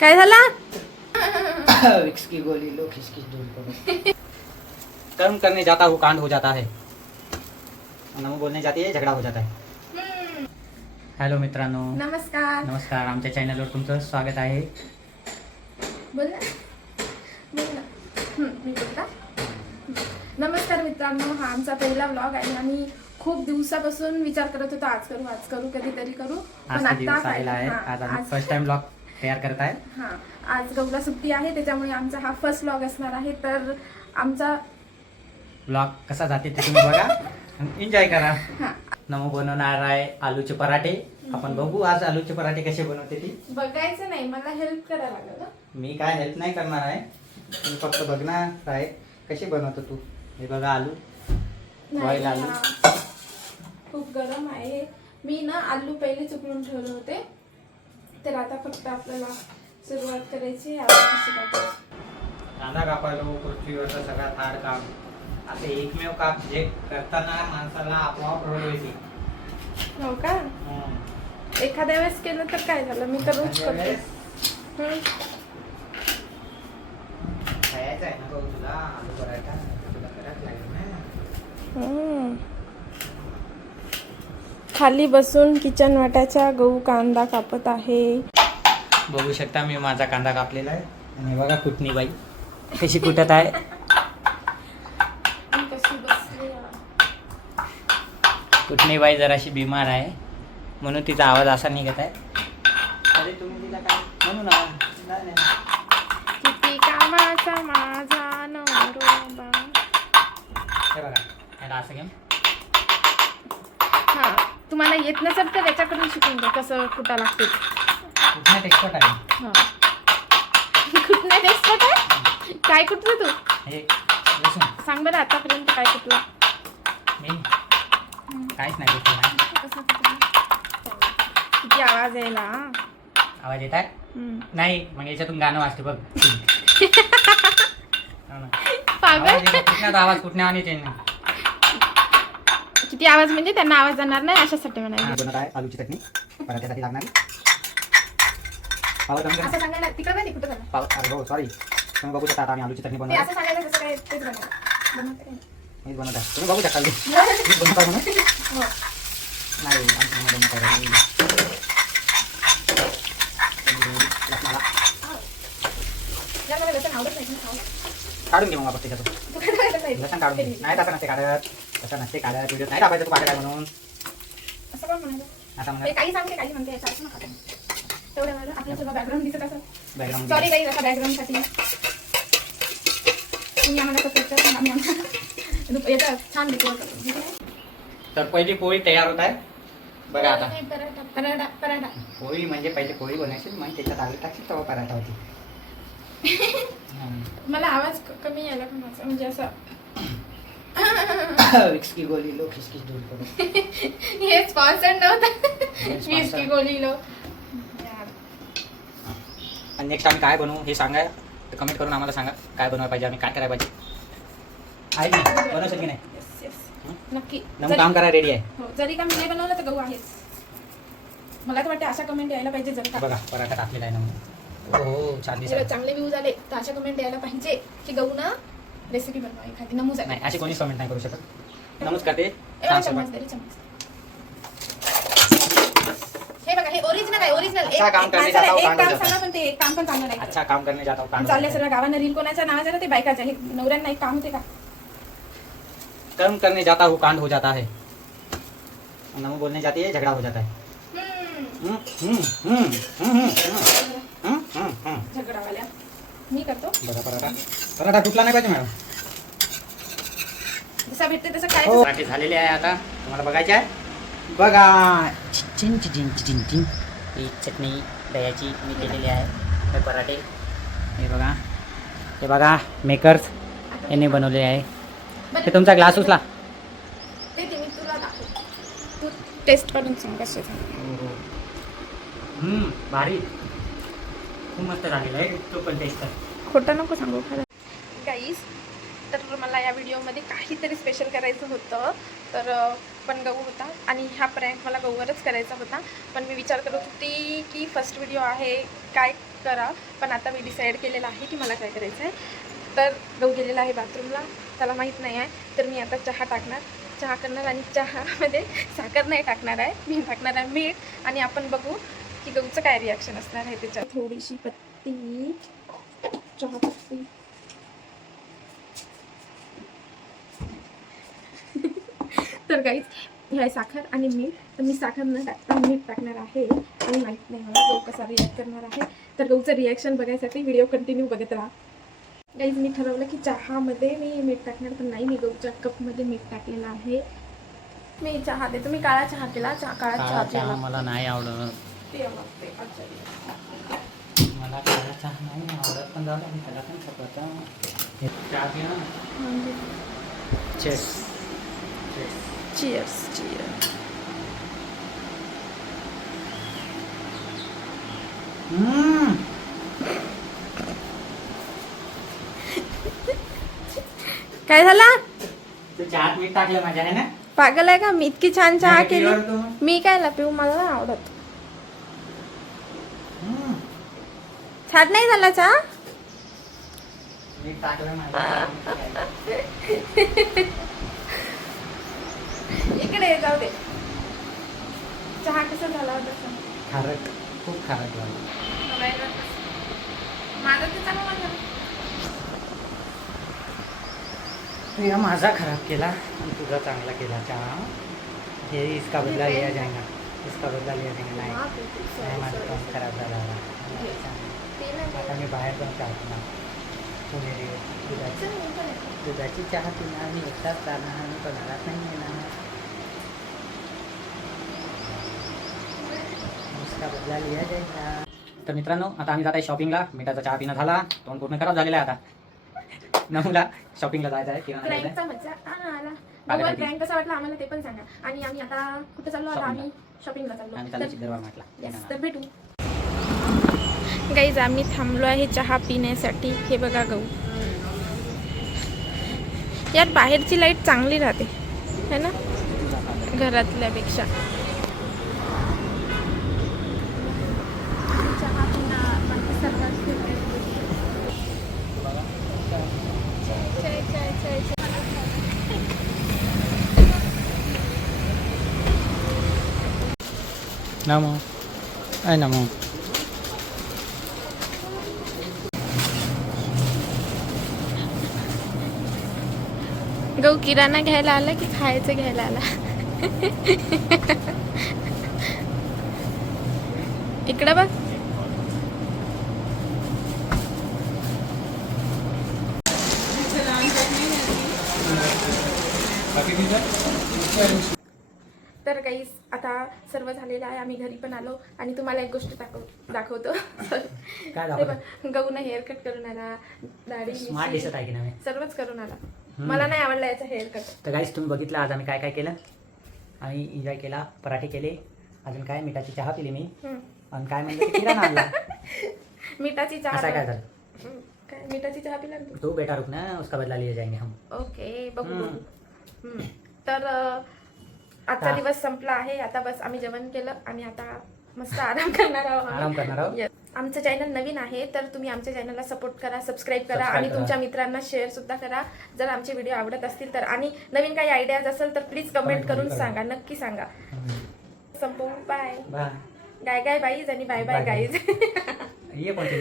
काय झाला? विक्स की गोली लो, खिसखिस दूर करो। कर्म करने जाता हूँ कांड हो जाता है, नमो बोलने जाती है झगडा हो जाता है। हॅलो मित्रांनो, नमस्कार. नमस्कार. आमच्या चॅनलवर तुमचं स्वागत आहे. बोल ना. बोल ना. मी बोलता. नमस्कार मित्रांनो, हा आमचा पहिला व्लॉग आहे आणि खूप दिवसापासून विचार करत होतो आज करू कधीतरी करू, आज पण दिवस आलेला आहे. आज आम्ही फर्स्ट टाइम व्लॉग तयार करत आहे. हा आज गौला सुट्टी आहे, त्याच्यामुळे आमचा हा फर्स्ट व्लॉग असणार आहे. तर आमचा व्लॉग कसा जाते ते तुम्ही बघा, एन्जॉय करा. हा नमो बनवणार आहे आलूचे पराठे. आपण बघू आज आलूचे पराठे कसे बनवते ती. बघायचं नाही, मला हेल्प करायला लागेल. मी काय हेल्प नाही करणार आहे, मी फक्त बघणार आहे कशी बनवतो तू. हे बघा आलू, बॉईल आलू. खूप गरम आहे. मी ना आलू पहिले चुकवून ठेवले होते, तर आता फक्त आपल्याला सुरुवात करायची आहे. कशी टाकायची कांदा कापायलो, पृथ्वीवरचं सगळ्यात हार्ड काम. असे एकमेव काम जे करताना माणसाला आपोआप रोड येते. हो का? एखाद्या वेळेस केलं तर काय झालं, मी तर रोज करते. खायचं आहे ना भाऊ तुला आलू पराठा, तुला करायला लागेल ना. खाली बसून किचन वाट्याचा गहू कांदा कापत आहे. बघू शकता मी माझा कांदा कापलेला आहे. आणि बघा कुटणी बाई कशी कुटत आहे. कुटणी बाई जराशी बिमार आहे म्हणून तिचा आवाज असा निघत आहे. अरे तुम्ही तिला काय म्हणू ना. किती कामाचा माझा नवरोबा. हे बघा याला असं घेऊन. हा तुम्हाला येत नसेल तर याच्याकडून शिकून घ्या कसं कुटा लागते. कुठण्यात एक्सपर्ट आहे. कुठण्यात एक्सपर्ट आहे. काय कुठलं तू हे लसूण सांग बरं, आतापर्यंत काय कुठलं. मी काहीच नाही कुठलं. किती आवाज यायला. आवाज येत आहे नाही, मग याच्यातून गाणं वाजते बघ. पागल. कुठण्यात आवाज कुठण्या आणि ते किती आवाज म्हणजे त्यांना आवाज जाणार नाही अशासाठी म्हणायचं. बनत आहे आलूची चटणी पराठ्यासाठी लागणारी. पावर कमी असं सांगायला तिकडं नाही कुठं झालं. पावर हो सॉरी. तुम्ही बघू शकता आता आम्ही आलूची चटणी ते बनवतो. असं सांगायला जसं काय तेच बनवते. मीच बनवत आहे, तुम्ही बघू शकता. मीच बनवत आहे म्हणून हो. नाही आमची मम्मी बनवत आहे. जर मला लसूण आवडत नाही ना खाऊ. काढून घे मग आपण त्याच्यातून. तू काय करायचं नाही. लसूण काढून घे. नाही तसं नसते काढत, तसं नसते काढत. व्हिडिओ नाही टाकायचं तू काय म्हणून. असं कोण म्हणायचं. आता ते म्हणा काही सांगते काही म्हणते याचं असं नका करू. तेवढं मला आपलं सगळं बॅकग्राऊंड दिसत असं. बॅकग्राऊंड. सॉरी काही नका बॅकग्राऊंडसाठी. तुम्ही आम्हाला कसं तर आम्ही याचा छान देतो. तर पहिली पोळी तयार होत आहे बघा आता. पराठा पराठा पराठा. पोळी म्हणजे पहिले पोळी बनवायची, मग त्याच्यात आलू टाकशील तेव्हा पराठा होती. मला आवाज कमी यायला पण माझा म्हणजे असं. विक्स की गोली लो, खिसखिस दूर करो. हे स्पॉन्सर नव्हतं. वीस की गोली लो. आणि नेक्स्ट आम्ही काय बनवू हे सांगा, कमेंट करून आम्हाला सांगा काय बनवायला पाहिजे, आम्ही काय करायला पाहिजे. आहे की नाही, बनवशील की नाही. नक्की नमून काम करायला रेडी आहे. हो, जरी का मी नाही बनवलं तर गहू आहेच. मला तर वाटतं अशा कमेंट यायला पाहिजे. जर का बघा पराठा टाकलेला आहे ना. हो छान दिसत. चांगले व्ह्यूज आले तर अशा कमेंट यायला पाहिजे की गहू ना रेसिपी बनवा एखादी. नमूज नाही अशी कोणीच कमेंट नाही करू शकत. नमूज करते एवढा चम्मच तरी चम्मच. हे बघा हे ओरिजिनल आहे. ओरिजिनल अच्छा काम करने जाता हूं, एक कांड हो काम जाता है. सांगा पण ते एक काम पण चांगलं नाही. अच्छा काम करने जाता हूं, कांड चालले हो जाता सर्व गावांना रील कोणाच्या नावाचं ना ते बायकाचं. हे नवऱ्यांना एक काम होते का. है. कर्म करने जाता हूँ कांड हो जाता है, नमो बोलने जाती है झगड़ा हो जाता है. झगडावाल्या मी करतो. बघा पराठा पराठा तुटला नाही पाहिजे मॅडम. जसा भेटते तसं काय. पराठे झालेले आहे आता तुम्हाला बघायचे आहे. बघा चिचिन चिचिन चिचिन चिन ही चटणी दह्याची मी केलेली आहे. हे पराठे हे बघा मेकर्स यांनी बनवलेले आहे. ते तुमचा ग्लास उचला. ते मी तुला दाखवतो. तू टेस्ट करून सांग कसं झालं. भारी खूप मस्त झालेलं आहे. तो पण टेस्ट कर. खोटं नको सांगू खरं. गाईस तर मला या व्हिडिओमध्ये काहीतरी स्पेशल करायचं होतं. तर पण गहू होता आणि हा प्रँक मला गहूवरच करायचा होता. पण मी विचार करत होती की फर्स्ट व्हिडिओ आहे काय करा, पण आता मी डिसाईड केलेलं आहे की मला काय करायचं आहे. तर गहू गेलेला आहे बाथरूमला, त्याला माहीत नाही आहे. तर मी आता चहा करणार आणि चहामध्ये साखर नाही टाकणार आहे, मी टाकणार आहे मीठ. आणि आपण बघू की गहूचं काय रिॲक्शन असणार आहे त्याच्यात. थोडीशी पत्ती, चहा पत्ती. तर गाईज हे आहे साखर आणि मीठ. तर मी साखर न टाकता मीठ टाकणार आहे आणि माहीत नाही मला गहू कसा रिॲक्ट करणार आहे. तर गहूचं रिॲक्शन बघायसाठी व्हिडिओ कंटिन्यू बघत राहा. गाईज मी ठरवलं की चहामध्ये मी मीठ टाकणार, पण नाही, मी गहूच्या कपमध्ये मीठ टाकलेलं आहे. मी चहा देतो, मी काळा चहा केला. काळा चहा चहा मला नाही आवडत. ते मग ते अच्छा. मला काळा चहा नाही आवडत, पण जाऊ दे, मी त्याला पण सपवतो. चहा घे ना. चेस Cheers, cheers. काय झाला? तू चहात मीठ टाकलं माझ्या, आहे ना? पागल आहे का? मी इतकी छान चहा नाही केली. पिणार तू? मी काय पिऊ, मला नाही आवडत. छान नाही झाला चहा. मीठ टाकलं माझ्या. इकडे जाऊ दे. चहा कसा झाला होता? खारट, खूप खारट झालं. माझा तर चांगला झाला. तू या माझा खराब केला आणि तुझा चांगला केला चहा. हे इसका बदला लिया जाएगा, इसका बदला लिया जाएगा. नाही माझा पण खराब झाला. आता मी बाहेर पण चहा पिणार. पुणे दुधाची चहा पिणार, मी एकटाच जाणार, मी कोणालाच नाही येणार. इसका बदला लिया जाएगा. तर मित्रांनो, आता आम्ही जात आहे शॉपिंगला. मिठाचा चहा पिणं झाला, तोंड पूर्ण खराब झालेला आहे. आता नऊला शॉपिंगला जायचं आहे. प्रँकचा मजा आला. बघा प्रँक कसा वाटला आम्हाला ते पण सांगा. आणि आम्ही आता कुठे चाललो? आता आम्ही शॉपिंगला आम्ही चाललो. चालू सिद्धरवाड म्हटला. तर भेटू. गाईज आम्ही थांबलो आहे चहा पिण्यासाठी. हे बघा गहू. यार बाहेरची लाईट चांगली राहते है ना घरातल्यापेक्षा. चहा पिणार बाकी सर्वात नमो ay नमो. गहू किराणा घ्यायला आला की खायचं घ्यायला आला? इकडं बघ. तर काही आता सर्व झालेलं आहे. आम्ही घरी पण आलो आणि तुम्हाला एक गोष्ट दाखवतो. काय दाखवतो? गहूने हेअर कट करून आला, दाढी स्मार्ट दिसत आहे की नाही? सर्वच करून आला. मला नाही आवडला याचा हेअर कट. तर गाईस तुम्ही बघितलं आज आम्ही काय काय केलं. आम्ही एन्जॉय केला, पराठे केले, अजून काय मिठाची चहा पिली मी, आणि काय म्हणलं किराणा आणला. मिठाची चहा. असं काय झालं? काय मिठाची चहा पिला तू बेटा रुक ना, उसका बदला लिए जाएंगे हम. ओके बघू. तर आजचा दिवस संपला आहे. आता बस आम्ही जेवण केलं आणि आता मस्त आराम करणार आहोत. Yes. आमचं चॅनल नवीन आहे तर तुम्ही आमच्या चॅनलला सपोर्ट करा, सबस्क्राईब करा आणि तुमच्या मित्रांना शेअर सुद्धा करा जर आमचे व्हिडिओ आवडत असतील तर. आणि नवीन काही आयडियाज असेल तर प्लीज कमेंट करून सांगा, नक्की सांगा. संपवू. बाय बाय गाय गाय बाईज आणि बाय बाय गाईज. ये कोणती